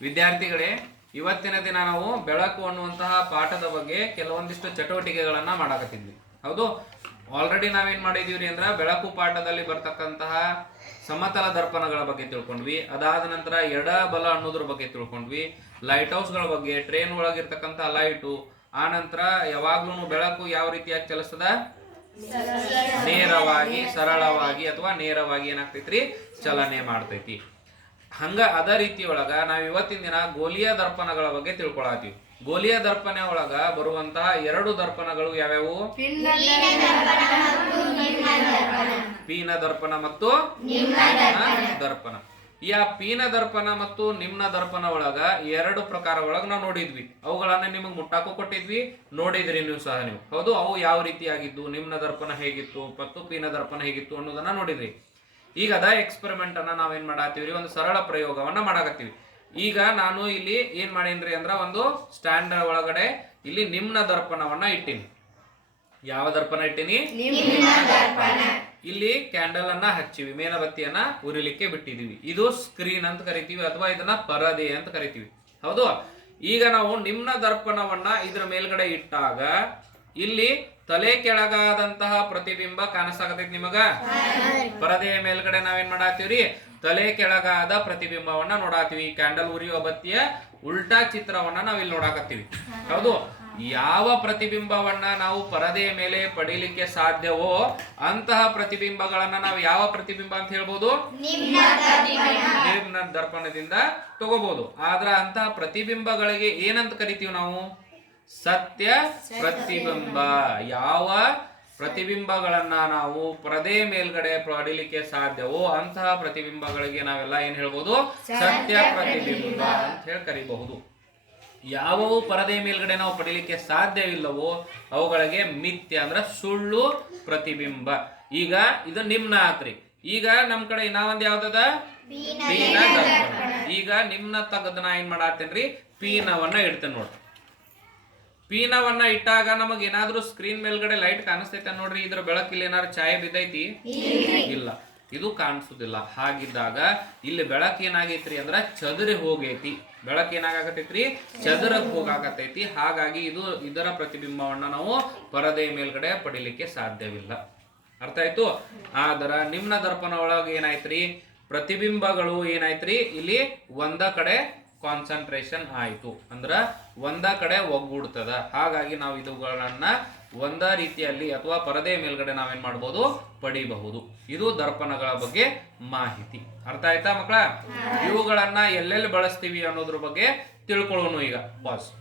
ವಿದ್ಯಾರ್ಥಿಗಳೇ ಇವತ್ತಿನ ದಿನ ನಾವು ಬೆಳಕು ಅನ್ನುವಂತಹ ಪಾಠದ ಬಗ್ಗೆ ಕೆಲವೊಂದಿಷ್ಟು ಚಟುವಟಿಕೆಗಳನ್ನು ಮಾಡಾಕತ್ತಿದ್ವಿ. ಹೌದು? ಆಲ್ರೆಡಿ ನಾವೇನ್ ಮಾಡಿದೀವ್ರಿ ಅಂದ್ರೆ ಬೆಳಕು ಪಾಠದಲ್ಲಿ ಬರ್ತಕ್ಕಂತಹ ಸಮತಲ ದರ್ಪಣಗಳ ಬಗ್ಗೆ ತಿಳ್ಕೊಂಡ್ವಿ. ಅದಾದ ನಂತರ ಎಡ ಬಲ ಅನ್ನೋದ್ರ ಬಗ್ಗೆ ತಿಳ್ಕೊಂಡ್ವಿ. ಲೈಟ್ ಹೌಸ್ಗಳ ಬಗ್ಗೆ ಟ್ರೈನ್ ಒಳಗಿರ್ತಕ್ಕಂತಹ ಲೈಟು ಆ ನಂತರ ಯಾವಾಗ್ಲೂ ಬೆಳಕು ಯಾವ ರೀತಿಯಾಗಿ ಚಲಿಸ್ತದ? ನೇರವಾಗಿ ಸರಳವಾಗಿ ಅಥವಾ ನೇರವಾಗಿ ಏನಾಗ್ತೈತ್ರಿ? ಚಲನೆ ಮಾಡ್ತೈತಿ. ಹಂಗ ಅದ ರೀತಿಯೊಳಗ ನಾವು ಇವತ್ತಿನ ದಿನ ಗೋಲಿಯ ದರ್ಪಣಗಳ ಬಗ್ಗೆ ತಿಳ್ಕೊಳತೀವಿ. ಗೋಲಿಯ ದರ್ಪಣ ಒಳಗ ಬರುವಂತಹ ಎರಡು ದರ್ಪಣಗಳು ಯಾವ್ಯಾವು? ಪೀನ ದರ್ಪಣ ಮತ್ತು ನಿಮ್ನ ದರ್ಪಣ. ಈ ಆ ಪೀನ ದರ್ಪಣ ಮತ್ತು ನಿಮ್ನ ದರ್ಪಣ ಒಳಗ ಎರಡು ಪ್ರಕಾರ ಒಳಗ ನಾವು ನೋಡಿದ್ವಿ. ಅವುಗಳನ್ನ ನಿಮಗೆ ಮುಟ್ಟಾಕು ಕೊಟ್ಟಿದ್ವಿ. ನೋಡಿದ್ರಿ ನೀವು ಸಹ ನೀವು. ಹೌದು ಅವು ಯಾವ ರೀತಿಯಾಗಿದ್ದು? ನಿಮ್ನ ದರ್ಪಣ ಹೇಗಿತ್ತು? ಮತ್ತು ಪೀನ ದರ್ಪಣ ಹೇಗಿತ್ತು ಅನ್ನೋದನ್ನ ನೋಡಿದ್ರಿ. ಈಗ ಅದ ಎಕ್ಸ್ಪೆರಿಮೆಂಟ್ ಅನ್ನ ನಾವೇನ್ ಮಾಡಾತೀವ್ರಿ ಒಂದು ಸರಳ ಪ್ರಯೋಗವನ್ನ ಮಾಡಾಕತ್ತೀವಿ. ಈಗ ನಾನು ಇಲ್ಲಿ ಏನ್ ಮಾಡೇನ್ರಿ ಅಂದ್ರ ಒಂದು ಸ್ಟ್ಯಾಂಡ್ ಒಳಗಡೆ ಇಲ್ಲಿ ನಿಮ್ನ ದರ್ಪಣವನ್ನ ಇಟ್ಟೀನಿ. ಯಾವ ದರ್ಪಣ ಇಟ್ಟೀನಿ? ಇಲ್ಲಿ ಕ್ಯಾಂಡಲ್ ಅನ್ನ ಹಚ್ಚಿವಿ ಮೇಣಬತ್ತಿಯನ್ನ ಉರಿಲಿಕ್ಕೆ ಬಿಟ್ಟಿದೀವಿ. ಇದು ಸ್ಕ್ರೀನ್ ಅಂತ ಕರಿತೀವಿ ಅಥವಾ ಇದನ್ನ ಪರದೆ ಅಂತ ಕರಿತೀವಿ. ಹೌದು? ಈಗ ನಾವು ನಿಮ್ನ ದರ್ಪಣವನ್ನ ಇದ್ರ ಮೇಲ್ಗಡೆ ಇಟ್ಟಾಗ ಇಲ್ಲಿ ತಲೆ ಕೆಳಗಾದಂತಹ ಪ್ರತಿಬಿಂಬ ಕಾಣಿಸಾಕತೈತಿ ನಿಮಗ? ಪರದೆಯ ಮೇಲ್ಗಡೆ ನಾವೇನ್ ಮಾಡಾತೀವ್ರಿ ತಲೆ ಕೆಳಗಾದ ಪ್ರತಿಬಿಂಬವನ್ನ ನೋಡಾತೀವಿ ಕ್ಯಾಂಡಲ್ ಉರಿಯುವ ಬತ್ತಿಯ ಉಲ್ಟಾ ಚಿತ್ರವನ್ನ ನಾವ್ ಇಲ್ಲಿ ನೋಡಾಕತ್ತೀವಿ. ಹೌದು. ಯಾವ ಪ್ರತಿಬಿಂಬವನ್ನ ನಾವು ಪರದೆಯ ಮೇಲೆ ಪಡೀಲಿಕ್ಕೆ ಸಾಧ್ಯವೋ ಅಂತಹ ಪ್ರತಿಬಿಂಬಗಳನ್ನ ನಾವು ಯಾವ ಪ್ರತಿಬಿಂಬ ಅಂತ ಹೇಳ್ಬೋದು? ನಿಮ್ನ ದರ್ಪಣದಿಂದ. ತಗೋಬಹುದು ಆದ್ರ ಅಂತಹ ಪ್ರತಿಬಿಂಬಗಳಿಗೆ ಏನಂತ ಕರಿತೀವಿ ನಾವು? ಸತ್ಯ ಪ್ರತಿಬಿಂಬ. ಯಾವ ಪ್ರತಿಬಿಂಬಗಳನ್ನ ನಾವು ಪರದೆ ಮೇಲ್ಗಡೆ ಪಡೀಲಿಕ್ಕೆ ಸಾಧ್ಯವೋ ಅಂತಹ ಪ್ರತಿಬಿಂಬಗಳಿಗೆ ನಾವೆಲ್ಲ ಏನ್ ಹೇಳ್ಬೋದು? ಸತ್ಯ ಪ್ರತಿಬಿಂಬ. ಅಂತ ಹೇಳಿ ಕರಿಬಹುದು. ಯಾವವು ಪರದೆ ಮೇಲ್ಗಡೆ ನಾವು ಪಡೀಲಿಕ್ಕೆ ಸಾಧ್ಯವಿಲ್ಲವೋ ಅವುಗಳಿಗೆ ಮಿಥ್ಯ ಅಂದ್ರೆ ಸುಳ್ಳು ಪ್ರತಿಬಿಂಬ. ಈಗ ಇದು ನಿಮ್ನ ಆತ್ರಿ. ಈಗ ನಮ್ ಕಡೆ ನಾವೊಂದ್ ಯಾವ್ದದ? ಈಗ ನಿಮ್ನ ತಗದ್ ನಾ ಏನ್ ಮಾಡಾತೇನ್ರಿ ಪೀನವನ್ನ ಇಡ್ತೇನೆ ನೋಡ್ರಿ. ಪೀನವನ್ನ ಇಟ್ಟಾಗ ನಮಗೆ ಏನಾದ್ರೂ ಸ್ಕ್ರೀನ್ ಮೇಲ್ಗಡೆ ಲೈಟ್ ಕಾಣಿಸ್ತೈತೆ ನೋಡ್ರಿ ಇದ್ರ ಬೆಳಕಿಲ್ಲ ಏನಾದ್ರು ಛಾಯೆ ಬಿದ್ದೈತಿ? ಇಲ್ಲ. ಇದು ಕಾಣಿಸುದಿಲ್ಲ. ಹಾಗಿದ್ದಾಗ ಇಲ್ಲಿ ಬೆಳಕು ಏನಾಗೈತ್ರಿ ಅಂದ್ರ ಚದುರಿ ಹೋಗೈತಿ. ಬೆಳಕು ಏನಾಗತೈತ್ರಿ ಚದುರಕ್ ಹೋಗಾಕತೈತಿ ಹಾಗಾಗಿ ಇದು ಇದರ ಪ್ರತಿಬಿಂಬವನ್ನ ನಾವು ಪರದೆಯ ಮೇಲ್ಗಡೆ ಪಡಿಲಿಕ್ಕೆ ಸಾಧ್ಯವಿಲ್ಲ. ಅರ್ಥ ಆಯ್ತು? ಆದರ ನಿಮ್ನ ದರ್ಪಣ ಒಳಗೆ ಏನಾಯ್ತ್ರಿ? ಪ್ರತಿಬಿಂಬಗಳು ಏನಾಯ್ತ್ರಿ? ಇಲ್ಲಿ ಒಂದ ಕಡೆ ಕಾನ್ಸಂಟ್ರೇಷನ್ ಆಯಿತು. ಅಂದ್ರೆ ಒಂದ ಕಡೆ ಒಗ್ಗೂಡ್ತದ. ಹಾಗಾಗಿ ನಾವು ಇದುಗಳನ್ನ ಒಂದ ರೀತಿಯಲ್ಲಿ ಅಥವಾ ಪರದೆ ಮೇಲ್ಗಡೆ ನಾವೇನ್ ಮಾಡ್ಬೋದು? ಪಡಿಬಹುದು. ಇದು ದರ್ಪಣಗಳ ಬಗ್ಗೆ ಮಾಹಿತಿ. ಅರ್ಥ ಆಯ್ತಾ ಮಕ್ಕಳ ಇವುಗಳನ್ನ ಎಲ್ಲೆಲ್ಲಿ ಬಳಸ್ತೀವಿ ಅನ್ನೋದ್ರ ಬಗ್ಗೆ ತಿಳ್ಕೊಳ್ಳೋಣ ಈಗ. ಬಾಸ್.